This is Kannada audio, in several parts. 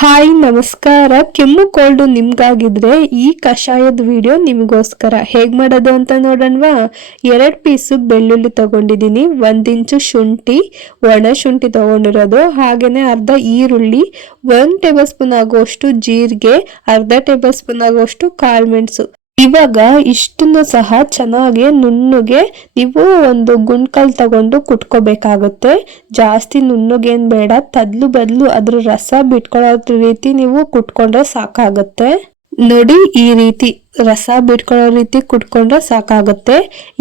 ಹಾಯ್ ನಮಸ್ಕಾರ. ಕೆಮ್ಮು ಕೋಲ್ಡ್ ನಿಮ್ಗಾಗಿದ್ರೆ ಈ ಕಷಾಯದ ವಿಡಿಯೋ ನಿಮಗೋಸ್ಕರ. ಹೇಗ್ ಮಾಡೋದು ಅಂತ ನೋಡೋಣವಾ? 2 ಪೀಸು ಬೆಳ್ಳುಳ್ಳಿ ತಗೊಂಡಿದ್ದೀನಿ, 1 ಇಂಚು ಶುಂಠಿ, ಒಣ ಶುಂಠಿ ತಗೊಂಡಿರೋದು, ಹಾಗೇನೆ ಅರ್ಧ ಈರುಳ್ಳಿ, 1 ಟೇಬಲ್ ಸ್ಪೂನ್ ಆಗುವಷ್ಟು ಜೀರಿಗೆ, ಅರ್ಧ ಟೇಬಲ್ ಸ್ಪೂನ್ ಆಗುವಷ್ಟು ಕಾಳುಮೆಣಸು. ಇವಾಗ ಇಷ್ಟನ್ನು ಸಹ ಚೆನ್ನಾಗಿ ನುಣ್ಣಗೆ ನೀವು ಒಂದು ಗುಂಡ್ಕಲ್ ತಗೊಂಡು ಕುಟ್ಕೋಬೇಕಾಗುತ್ತೆ. ಜಾಸ್ತಿ ನುಣ್ಣಗೇನ್ ಬೇಡ, ತದ್ಲು ಬದ್ಲು ಅದ್ರ ರಸ ಬಿಟ್ಕೊಳ್ಳೋ ರೀತಿ ನೀವು ಕುಟ್ಕೊಂಡ್ರೆ ಸಾಕಾಗುತ್ತೆ. ನೋಡಿ, ಈ ರೀತಿ ರಸ ಬಿಟ್ಕೊಳ್ಳೋ ರೀತಿ ಕುಟ್ಕೊಂಡ್ರೆ ಸಾಕಾಗುತ್ತೆ.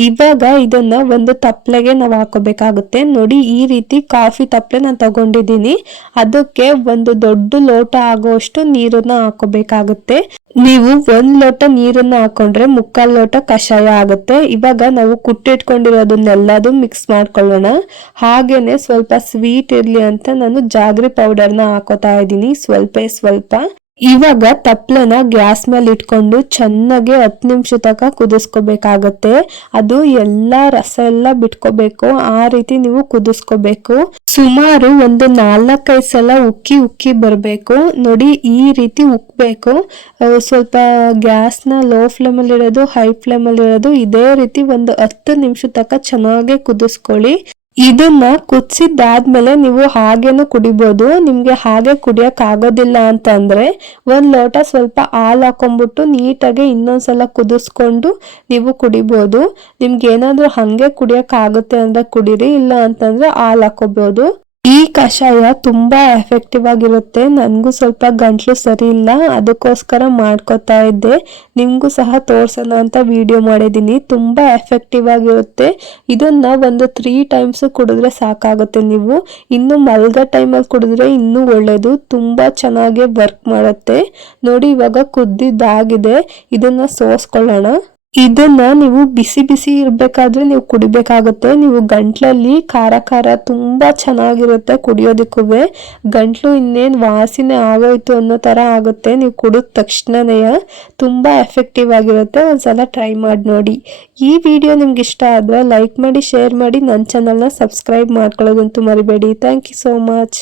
ಇವಾಗ ಇದನ್ನ ಒಂದು ತಪ್ಪಲೆಗೆ ನಾವು ಹಾಕೋಬೇಕಾಗುತ್ತೆ. ನೋಡಿ, ಈ ರೀತಿ ಕಾಫಿ ತಪ್ಪಲೆ ನಾನು ತಗೊಂಡಿದ್ದೀನಿ. ಅದಕ್ಕೆ ಒಂದು ದೊಡ್ಡ ಲೋಟ ಆಗುವಷ್ಟು ನೀರನ್ನ ಹಾಕೋಬೇಕಾಗುತ್ತೆ. ನೀವು 1 ಲೋಟ ನೀರನ್ನ ಹಾಕೊಂಡ್ರೆ 3/4 ಲೋಟ ಕಷಾಯ ಆಗುತ್ತೆ. ಇವಾಗ ನಾವು ಕುಟ್ಟಿಟ್ಕೊಂಡಿರೋದನ್ನೆಲ್ಲದು ಮಿಕ್ಸ್ ಮಾಡ್ಕೊಳ್ಳೋಣ. ಹಾಗೇನೆ ಸ್ವಲ್ಪ ಸ್ವೀಟ್ ಇರ್ಲಿ ಅಂತ ನಾನು ಜಾಗ್ರಿ ಪೌಡರ್ನ ಹಾಕೋತಾ ಇದ್ದೀನಿ, ಸ್ವಲ್ಪ. ಇವಾಗ ತಪ್ಲನ ಗ್ಯಾಸ್ ಮೇಲೆ ಇಟ್ಕೊಂಡು ಚೆನ್ನಾಗಿ 10 ನಿಮಿಷ ತನಕ ಕುದಿಸ್ಕೋಬೇಕಾಗತ್ತೆ. ಅದು ಎಲ್ಲಾ ರಸ ಎಲ್ಲ ಬಿಟ್ಕೋಬೇಕು, ಆ ರೀತಿ ನೀವು ಕುದಿಸ್ಕೋಬೇಕು. ಸುಮಾರು ಒಂದು 4-5 ಸಲ ಉಕ್ಕಿ ಬರ್ಬೇಕು. ನೋಡಿ, ಈ ರೀತಿ ಉಕ್ಬೇಕು. ಸ್ವಲ್ಪ ಗ್ಯಾಸ್ನ ಲೋ ಫ್ಲೇಮಲ್ಲಿ ಇಡೋದು, ಹೈ ಫ್ಲೇಮಲ್ಲಿ ಇಡೋದು, ಇದೇ ರೀತಿ ಒಂದು 10 ನಿಮಿಷ ತನಕ ಚೆನ್ನಾಗಿ ಕುದಿಸ್ಕೊಳ್ಳಿ. ಇದನ್ನ ಕುದಿಸಿದ್ದಾದ್ಮೇಲೆ ನೀವು ಹಾಗೇನು ಕುಡಿಬೋದು. ನಿಮ್ಗೆ ಹಾಗೆ ಕುಡಿಯಕ್ ಆಗೋದಿಲ್ಲ ಅಂತಂದ್ರೆ 1 ಲೋಟ ಸ್ವಲ್ಪ ಹಾಲು ಹಾಕೊಂಡ್ಬಿಟ್ಟು ನೀಟಾಗಿ ಇನ್ನೊಂದ್ಸಲ ಕುದಿಸ್ಕೊಂಡು ನೀವು ಕುಡಿಬೋದು. ನಿಮ್ಗೆ ಏನಾದ್ರೂ ಹಂಗೆ ಕುಡಿಯಕ್ ಆಗುತ್ತೆ ಅಂದ್ರೆ ಕುಡೀರಿ, ಇಲ್ಲ ಅಂತಂದ್ರೆ ಹಾಲು ಹಾಕೋಬಹುದು. ಈ ಕಷಾಯ ತುಂಬಾ ಎಫೆಕ್ಟಿವ್ ಆಗಿರುತ್ತೆ. ನನ್ಗೂ ಸ್ವಲ್ಪ ಗಂಟ್ಲು ಸರಿ ಇಲ್ಲ, ಅದಕ್ಕೋಸ್ಕರ ಮಾಡ್ಕೋತಾ ಇದ್ದೆ. ನಿಮ್ಗೂ ಸಹ ತೋರ್ಸೋಣ ಅಂತ ವಿಡಿಯೋ ಮಾಡಿದೀನಿ. ತುಂಬಾ ಎಫೆಕ್ಟಿವ್ ಆಗಿರುತ್ತೆ. ಇದನ್ನ ಒಂದು 3 ಟೈಮ್ಸ್ ಕುಡಿದ್ರೆ ಸಾಕಾಗುತ್ತೆ. ನೀವು ಇನ್ನು ಮಲ್ಗೋ ಟೈಮಲ್ಲಿ ಕುಡಿದ್ರೆ ಇನ್ನೂ ಒಳ್ಳೇದು, ತುಂಬಾ ಚೆನ್ನಾಗಿ ವರ್ಕ್ ಮಾಡುತ್ತೆ. ನೋಡಿ, ಇವಾಗ ಕುದ್ದಿದ್ದಾಗಿದೆ, ಇದನ್ನ ಸೋಸ್ಕೊಳ್ಳೋಣ. ಇದನ್ನ ನೀವು ಬಿಸಿ ಇರ್ಬೇಕಾದ್ರೆ ನೀವು ಕುಡಿಬೇಕಾಗುತ್ತೆ. ನೀವು ಗಂಟ್ಲಲ್ಲಿ ಖಾರ ತುಂಬಾ ಚೆನ್ನಾಗಿರುತ್ತೆ ಕುಡಿಯೋದಕ್ಕೂ. ಗಂಟ್ಲು ಇನ್ನೇನ್ ವಾಸನೆ ಆಗೋಯ್ತು ಅನ್ನೋ ತರ ಆಗುತ್ತೆ ನೀವು ಕುಡಿದ ತಕ್ಷಣನೇ. ತುಂಬಾ ಎಫೆಕ್ಟಿವ್ ಆಗಿರುತ್ತೆ. ಒಂದ್ಸಲ ಟ್ರೈ ಮಾಡಿ ನೋಡಿ. ಈ ವಿಡಿಯೋ ನಿಮ್ಗೆ ಇಷ್ಟ ಆದ್ರೆ ಲೈಕ್ ಮಾಡಿ, ಶೇರ್ ಮಾಡಿ, ನನ್ನ ಚಾನಲ್ನ ಸಬ್ಸ್ಕ್ರೈಬ್ ಮಾಡ್ಕೊಳ್ಳೋದಂತೂ ಮರಿಬೇಡಿ. Thank you so much.